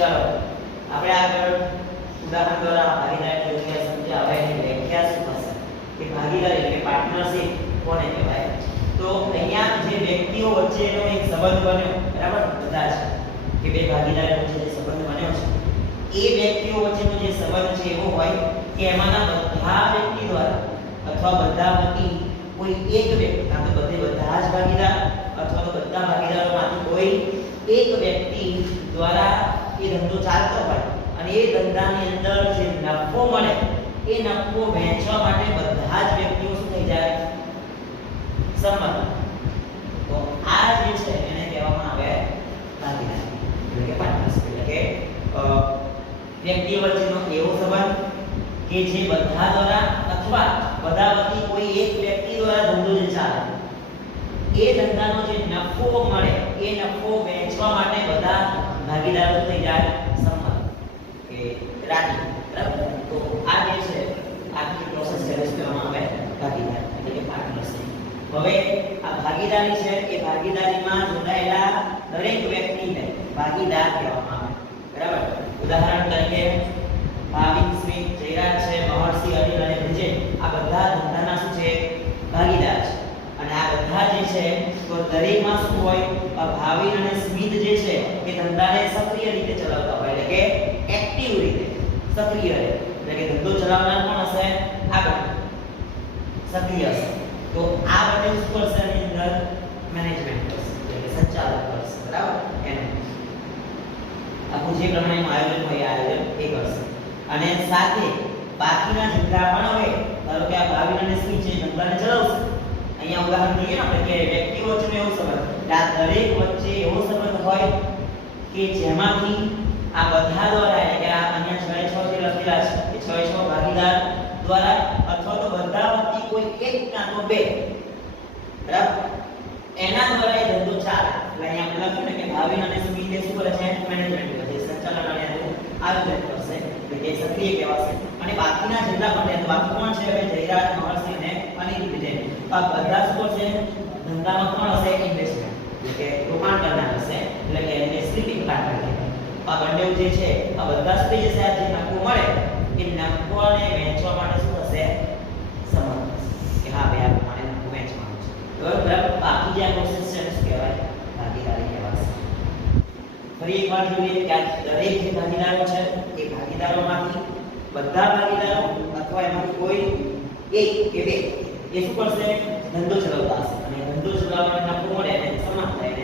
ચાલો, આપણે આગળ ઉદાહરણ દ્વારા ભાગીદારી યોજના સમજ્યા, હવે વ્યાખ્યા શું થશે કે ભાગીદારી એટલે પાર્ટનરશિપ કોને કહેવાય? તો અહીંયા જે વ્યક્તિઓ વચ્ચેનો એક સંબંધ બન્યો, બરાબર? બધા છે કે બે ભાગીદારો વચ્ચે જે સંબંધ બન્યો છે. એ વ્યક્તિઓ વચ્ચેનો જે સંબંધ છે એવો હોય કે એમાંના બધા વ્યક્તિ દ્વારા અથવા બધા પૈકી કોઈ એક વ્યક્તિ, કાં તો બધે બધા જ ભાગીદાર, અથવા તો બધા ભાગીદારોમાંથી કોઈ એક વ્યક્તિ દ્વારા એ ધંધો ચાલતો હોય અને એ ધંધાની અંદર જે નફો મળે, એ નફો વહેંચવા માટે બધા જ વ્યક્તિઓ શું થઈ જાય? સંમત. તો આ જે છે, એને કહેવામાં આવે ભાગીદારી. એટલે કે પાર્ટનરશિપ એટલે કે વ્યક્તિ વચ્ચેનો એવો સંબંધ કે જે બધા દ્વારા અથવા બધા વતી કોઈ એક વ્યક્તિ દ્વારા ધંધો જે ચાલે, એ ધંધાનો જે નફો મળે, એ નફો વહેંચવા માટે બધા ભાગીદારો થઈ જાય સંમત કે રાજી બરાબર તો આ જે છે આખી પ્રોસેસ છે એને શું કહેવામાં આવે ભાગીદાર એટલે કે પાર્ટનરશિપ હવે આ ભાગીદારી છે એ ભાગીદારીમાં જોડાયેલા દરેક વ્યક્તિને ભાગીદાર કહેવામાં આવે બરાબર? ઉદાહરણ તરીકે ભાવિક શ્રી જયરાજ છે, મહર્ષિ અનિલ અને વિજય, આ બધા ધંધાના શું છે? ભાગીદાર છે. અને આ બધા જે છે, તો દરેકમાં શું હોય? ભાવિન અને સ્મિત જે છે, એ ધંધાને સક્રિય રીતે ચલાવતા હોય, એટલે કે એક્ટિવ રીતે. સક્રિય રીતે એટલે કે ધંધો ચલાવનાર કોણ હશે? આગળ. સક્રિય હશે. તો આ શું કરશે એની અંદર મેનેજમેન્ટ કરશે એટલે સંચાલક કરશે બરાબર? એમ આખું જે પ્રમાણેનું આયોજન હોય આયોજન એ કરશે. અને સાથે બાકીના જેટલા પણ હવે ધારો કે આ ભાવિન અને છે એ ચલાવશે. અહીંયા ઉદાહરણ જોઈએ ને આપણે કે વ્યક્તિ વચ્ચેનો એવો સંબંધ. આ દરેક વચ્ચે એવો સંબંધ હોય કે જેમાંથી આ બધા દ્વારા, એટલે કે આ અહીંયા છ છ જે લખેલા છે છ છ ભાગીદાર દ્વારા, અથવા તો બધા વતી કોઈ એક ના તો બે. બરાબર? એના દ્વારા ધંધો ચાલે. એટલે અહીંયા આપણે લખ્યું ને કે ભાવિન અને સુમિત શું કરે છે? મેનેજમેન્ટ કરે છે. સંચાલન અને આયોજન કરશે. એટલે કે સક્રિય કહેવાશે. અને બાકીના જેટલા પણ બાકી કોણ છે? હવે જયરાજ મહર્ષિ અને અનિલ વિજય. આ બધા શું છે ધંધામાં કોણ હશે? ઇન્વેસ્ટમેન્ટ એટલે કે રોકાણ કરનાર હશે. એટલે કે એને સ્લીપિંગ પાર્ટનર આ બંને જે છે, આ બધા જ થઈ આ જે નફો મળે, એ વહેંચવા માટે શું થશે સમર્થ થશે. કે હા ભાઈ આ પ્રમાણે નફો વહેંચવાનો છે બરાબર બરાબર બાકી જે આ પ્રોસેસ છે એને શું કહેવાય ભાગીદારી કહેવાશે ફરી એકવાર જોઈએ કે આ દરેક જે ભાગીદારો છે, એ ભાગીદારોમાંથી બધા ભાગીદારો અથવા એમાંથી કોઈ એક કે બે એ શું કરશે? ધંધો ચલાવતા હશે. અને ધંધો ચલાવવાના નફો એને સમાન થાય.